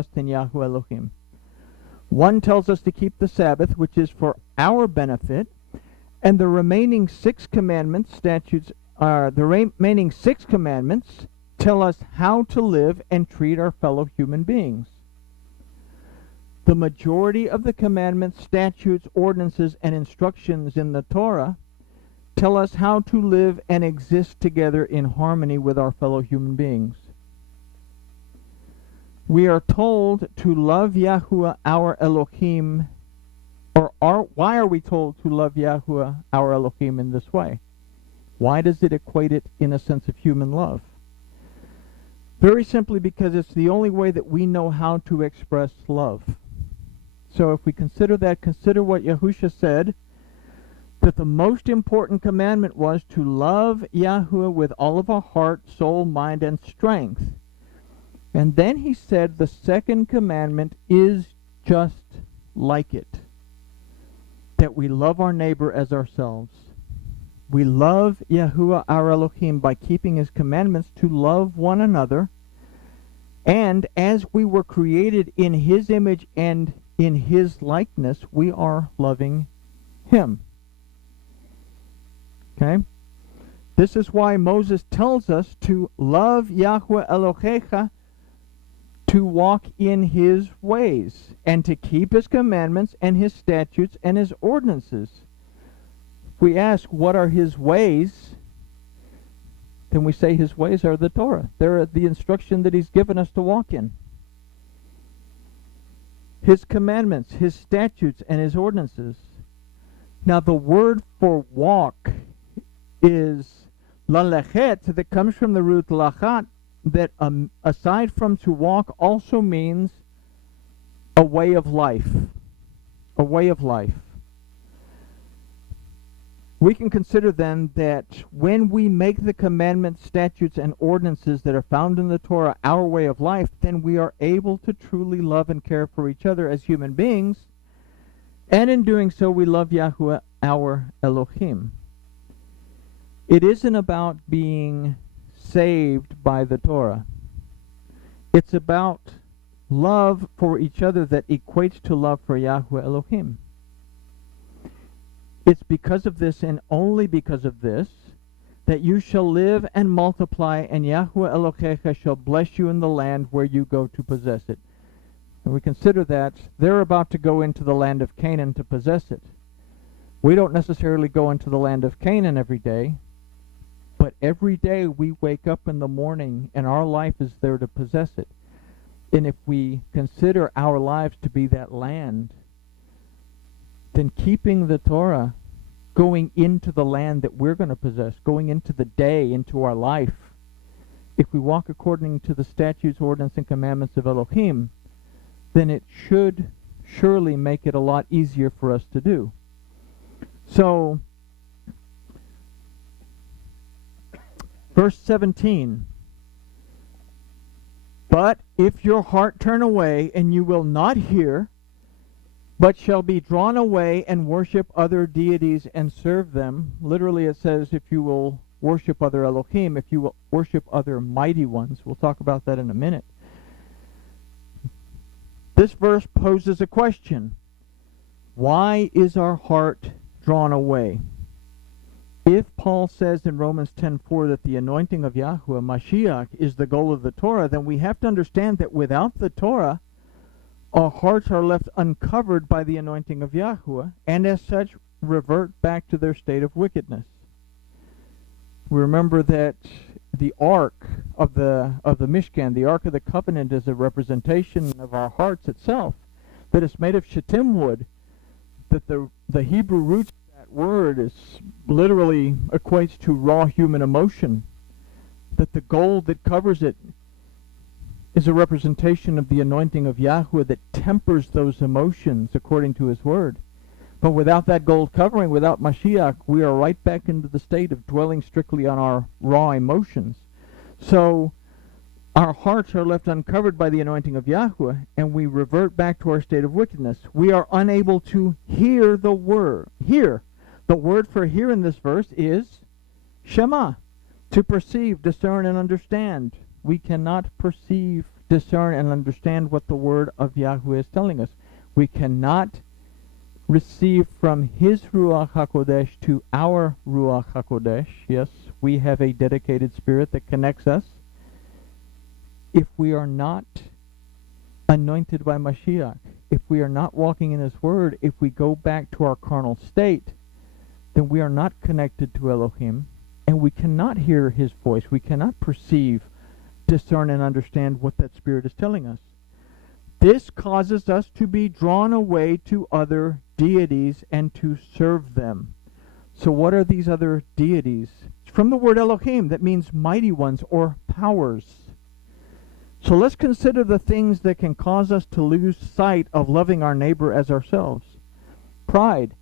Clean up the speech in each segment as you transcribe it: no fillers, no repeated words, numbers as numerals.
trust in Yahweh Elohim. One tells us to keep the Sabbath, which is for our benefit, and the remaining 6 commandments, remaining 6 commandments tell us how to live and treat our fellow human beings. The majority of the commandments, statutes, ordinances, and instructions in the Torah tell us how to live and exist together in harmony with our fellow human beings. We are told to love Yahuwah our Elohim, why are we told to love Yahuwah our Elohim in this way? Why does it equate it in a sense of human love? Very simply because it's the only way that we know how to express love. So if we consider that, consider what Yahusha said, that the most important commandment was to love Yahuwah with all of our heart, soul, mind, and strength. And then he said the second commandment is just like it, that we love our neighbor as ourselves. We love Yahuwah our Elohim by keeping his commandments to love one another, and as we were created in his image and in his likeness, we are loving him. Okay? This is why Moses tells us to love Yahweh Elohecha, to walk in his ways, and to keep his commandments and his statutes and his ordinances. If we ask, what are his ways? Then we say his ways are the Torah. They're the instruction that he's given us to walk in. His commandments, his statutes, and his ordinances. Now the word for walk is lalechet, that comes from the root lachat, that aside from to walk also means a way of life. A way of life. We can consider then that when we make the commandments, statutes, and ordinances that are found in the Torah our way of life, then we are able to truly love and care for each other as human beings, and in doing so we love Yahuwah our Elohim. It isn't about being saved by the Torah. It's about love for each other that equates to love for Yahweh Elohim. It's because of this, and only because of this, that you shall live and multiply, and Yahweh Elohecha shall bless you in the land where you go to possess it. And we consider that they're about to go into the land of Canaan to possess it. We don't necessarily go into the land of Canaan every day, but every day we wake up in the morning and our life is there to possess it. And if we consider our lives to be that land, then keeping the Torah, going into the land that we're going to possess, going into the day, into our life, if we walk according to the statutes, ordinances, and commandments of Elohim, then it should surely make it a lot easier for us to do. So, verse 17, but if your heart turn away, and you will not hear, but shall be drawn away and worship other deities and serve them. Literally it says, if you will worship other Elohim, if you will worship other mighty ones. We'll talk about that in a minute. This verse poses a question. Why is our heart drawn away? If Paul says in Romans 10:4 that the anointing of Yahuwah, Mashiach, is the goal of the Torah, then we have to understand that without the Torah, our hearts are left uncovered by the anointing of Yahuwah, and as such revert back to their state of wickedness. We remember that the Ark of the Mishkan, the Ark of the Covenant, is a representation of our hearts itself, that it's made of shittim wood, that the Hebrew root of that word is literally equates to raw human emotion, that the gold that covers it is a representation of the anointing of Yahuwah that tempers those emotions according to his word. But without that gold covering, without Mashiach, we are right back into the state of dwelling strictly on our raw emotions. So our hearts are left uncovered by the anointing of Yahuwah, and we revert back to our state of wickedness. We are unable to hear the word. Hear. The word for hear in this verse is Shema, to perceive, discern, and understand. We cannot perceive discern and understand what the word of Yahweh is telling us. We cannot receive from his Ruach HaKodesh to our Ruach HaKodesh. Yes, we have a dedicated spirit that connects us. If we are not anointed by Mashiach, if we are not walking in his word, if we go back to our carnal state, then we are not connected to Elohim, and we cannot hear his voice. We cannot perceive, discern, and understand what that spirit is telling us. This causes us to be drawn away to other deities and to serve them. So what are these other deities? It's from the word Elohim, that means mighty ones or powers. So let's consider the things that can cause us to lose sight of loving our neighbor as ourselves. Pride,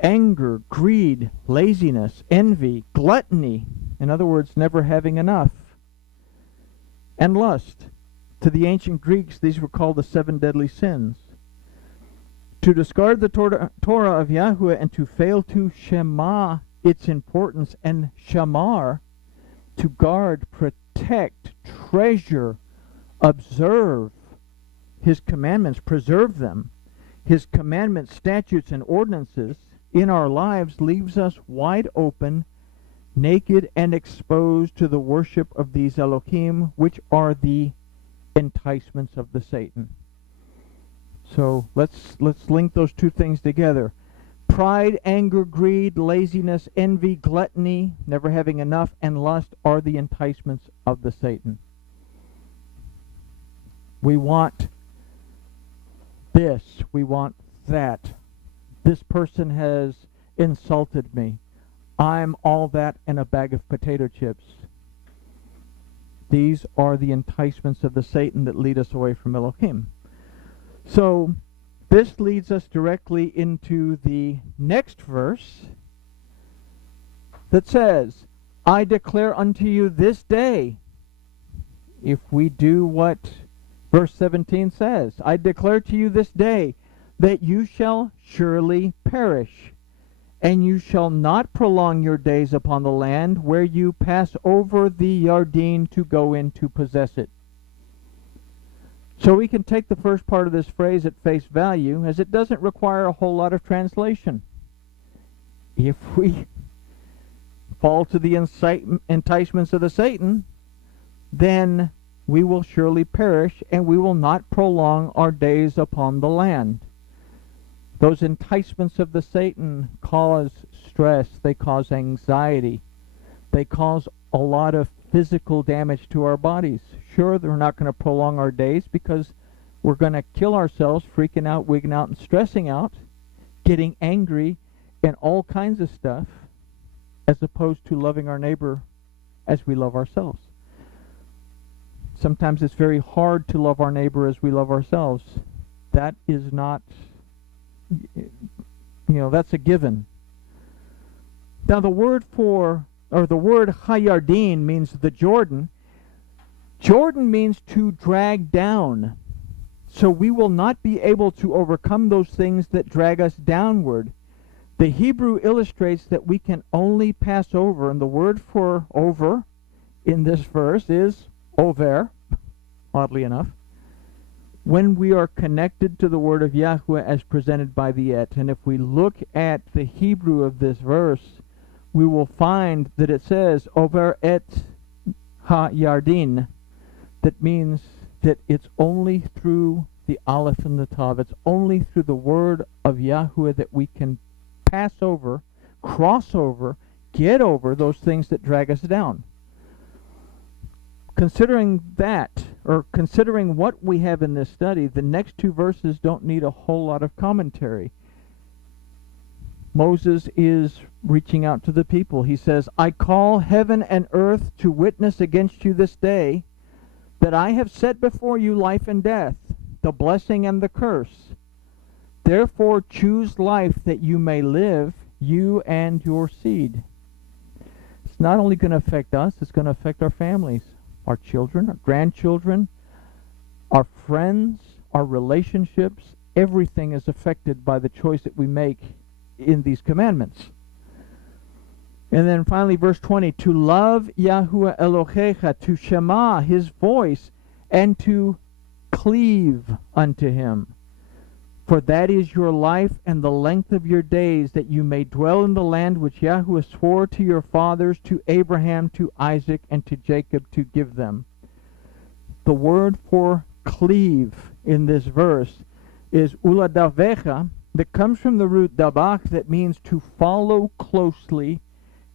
anger, greed, laziness, envy, gluttony, in other words, never having enough, and lust. To the ancient Greeks, these were called the 7 deadly sins. To discard the Torah of Yahweh and to fail to shema its importance, and shamar, to guard, protect, treasure, observe his commandments, preserve them. His commandments, statutes, and ordinances in our lives leaves us wide open, naked, and exposed to the worship of these Elohim, which are the enticements of the Satan. So let's link those two things together. Pride, anger, greed, laziness, envy, gluttony, never having enough, and lust are the enticements of the Satan. We want this, we want that. This person has insulted me. I'm all that and a bag of potato chips. These are the enticements of the Satan that lead us away from Elohim. So this leads us directly into the next verse that says, I declare unto you this day, if we do what verse 17 says, I declare to you this day that you shall surely perish, and you shall not prolong your days upon the land where you pass over the Yarden to go in to possess it. So we can take the first part of this phrase at face value, as it doesn't require a whole lot of translation. If we fall to the enticements of the Satan, then we will surely perish, and we will not prolong our days upon the land. Those enticements of the Satan cause stress, they cause anxiety, they cause a lot of physical damage to our bodies. Sure, they're not going to prolong our days because we're going to kill ourselves, freaking out, wigging out, and stressing out, getting angry, and all kinds of stuff, as opposed to loving our neighbor as we love ourselves. Sometimes it's very hard to love our neighbor as we love ourselves. That is not, that's a given. Now the word Hayardin means the Jordan. Jordan means to drag down. So we will not be able to overcome those things that drag us downward. The Hebrew illustrates that we can only pass over, and the word for over in this verse is over, oddly enough, when we are connected to the word of Yahweh as presented by the Et. And if we look at the Hebrew of this verse, we will find that it says over et ha-yardin. That means that it's only through the Aleph and the Tav, it's only through the word of Yahweh that we can pass over, cross over, get over those things that drag us down. Considering that, or considering what we have in this study, the next two verses don't need a whole lot of commentary. Moses is reaching out to the people. He says, I call heaven and earth to witness against you this day, that I have set before you life and death, the blessing and the curse. Therefore choose life that you may live, you and your seed. It's not only going to affect us, it's going to affect our families, our children, our grandchildren, our friends, our relationships. Everything is affected by the choice that we make in these commandments. And then finally, verse 20, to love Yahuwah Elohecha, to shema his voice, and to cleave unto him. For that is your life and the length of your days, that you may dwell in the land which Yahuwah swore to your fathers, to Abraham, to Isaac, and to Jacob, to give them. The word for cleave in this verse is uladavecha, that comes from the root dabach, that means to follow closely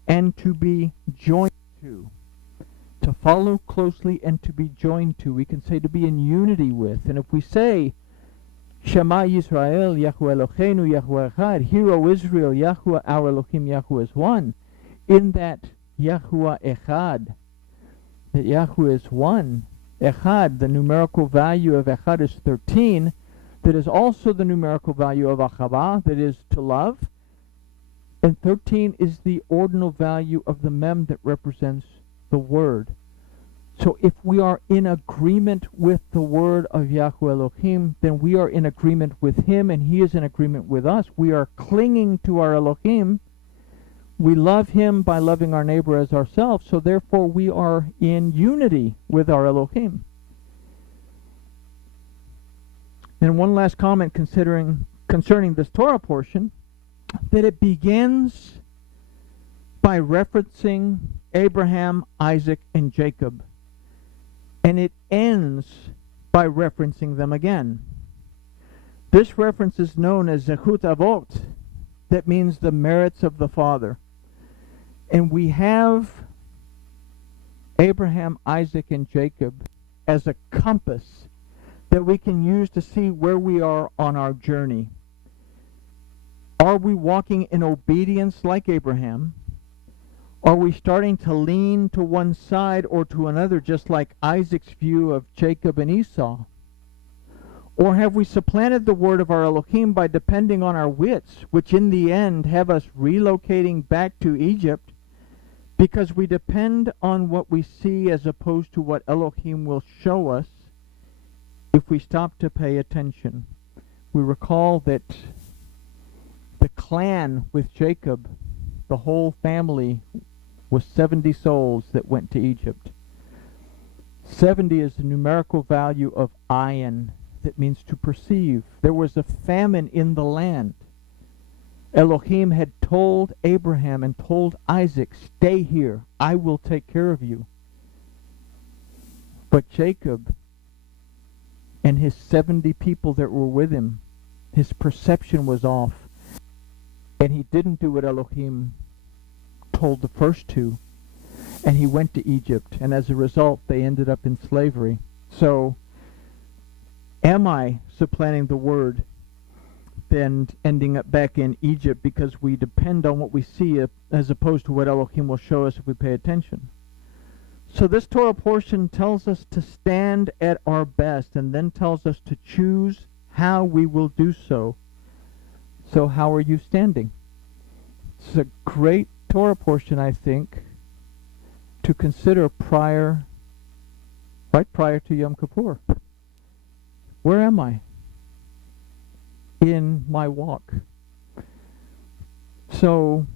and to be joined to. To follow closely and to be joined to. We can say to be in unity with. And if we say, Shema Yisrael, Yahuwah Eloheinu, Yahuwah Echad, Hear, O Israel, Yahuwah our Elohim, Yahuwah is one. In that Yahuwah Echad, that Yahuwah is one. Echad, the numerical value of Echad is 13. That is also the numerical value of Achavah, that is to love. And 13 is the ordinal value of the Mem that represents the Word. So if we are in agreement with the Word of Yahuwah Elohim, then we are in agreement with Him, and He is in agreement with us. We are clinging to our Elohim. We love Him by loving our neighbor as ourselves, so therefore we are in unity with our Elohim. And one last comment concerning this Torah portion, that it begins by referencing Abraham, Isaac, and Jacob. And it ends by referencing them again. This reference is known as Zechut Avot, that means the merits of the father. And we have Abraham, Isaac, and Jacob as a compass that we can use to see where we are on our journey. Are we walking in obedience like Abraham? Are we starting to lean to one side or to another, just like Isaac's view of Jacob and Esau? Or have we supplanted the word of our Elohim by depending on our wits, which in the end have us relocating back to Egypt, because we depend on what we see as opposed to what Elohim will show us if we stop to pay attention? We recall that the clan with Jacob, the whole family, was 70 souls that went to Egypt. 70 is the numerical value of ayin, that means to perceive. There was a famine in the land. Elohim had told Abraham and told Isaac, stay here, I will take care of you. But Jacob and his 70 people that were with him, his perception was off. And he didn't do what Elohim told the first two. And he went to Egypt. And as a result, they ended up in slavery. So, am I supplanting the word, then ending up back in Egypt because we depend on what we see as opposed to what Elohim will show us if we pay attention? So this Torah portion tells us to stand at our best, and then tells us to choose how we will do so. So how are you standing? It's a great Torah portion, I think, to consider right prior to Yom Kippur. Where am I in my walk? So,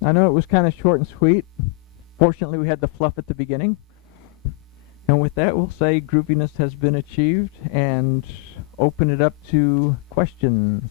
I know it was kind of short and sweet. Fortunately, we had the fluff at the beginning. And with that, we'll say grooviness has been achieved and open it up to questions.